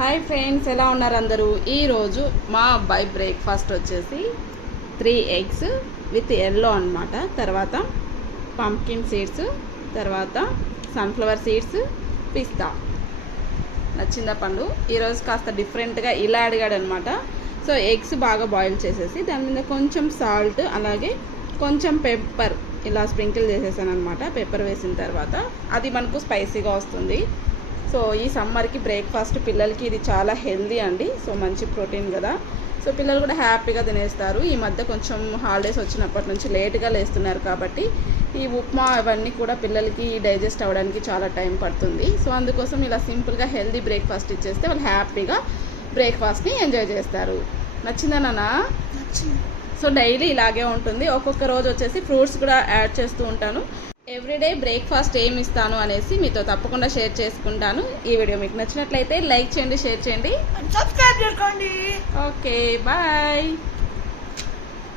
Hi friends, ఎలా ఉన్నారు అందరూ? ఈరోజు మా అబ్బాయి బ్రేక్ఫాస్ట్ వచ్చేసి 3 eggs విత్ ఎల్లో అనమాట. తర్వాత పంకిన్ సీడ్స్, తర్వాత సన్ఫ్లవర్ సీడ్స్, పిస్తా. నచ్చిందా పండు? ఈరోజు కాస్త డిఫరెంట్గా ఇలా అడిగాడు అనమాట. సో ఎగ్స్ బాగా బాయిల్ చేసేసి దాని మీద కొంచెం సాల్ట్, అలాగే కొంచెం పెప్పర్ ఇలా స్ప్రింకిల్ చేసేసాను అనమాట. పెప్పర్ వేసిన తర్వాత అది మనకు స్పైసీగా వస్తుంది. సో ఈ సమ్మర్కి బ్రేక్ఫాస్ట్ పిల్లలకి ఇది చాలా హెల్దీ అండి. సో మంచి ప్రోటీన్ కదా. సో పిల్లలు కూడా హ్యాపీగా తినేస్తారు. ఈ మధ్య కొంచెం హాలిడేస్ వచ్చినప్పటి నుంచి లేట్గా లేస్తున్నారు కాబట్టి ఈ ఉప్మా అవన్నీ కూడా పిల్లలకి డైజెస్ట్ అవ్వడానికి చాలా టైం పడుతుంది. సో అందుకోసం ఇలా సింపుల్గా హెల్దీ బ్రేక్ఫాస్ట్ ఇచ్చేస్తే వాళ్ళు హ్యాపీగా బ్రేక్ఫాస్ట్ని ఎంజాయ్ చేస్తారు. నచ్చిందా నాన్న? సో డైలీ ఇలాగే ఉంటుంది. ఒక్కొక్క రోజు వచ్చేసి ఫ్రూట్స్ కూడా యాడ్ చేస్తూ ఉంటాను. ఎవ్రీడే బ్రేక్ఫాస్ట్ ఏమి ఇస్తాను అనేసి మీతో తప్పకుండా షేర్ చేసుకుంటాను. ఈ వీడియో మీకు నచ్చినట్లయితే లైక్ చేయండి, షేర్ చేయండి, సబ్స్క్రైబ్ చేసుకోండి. Okay, bye.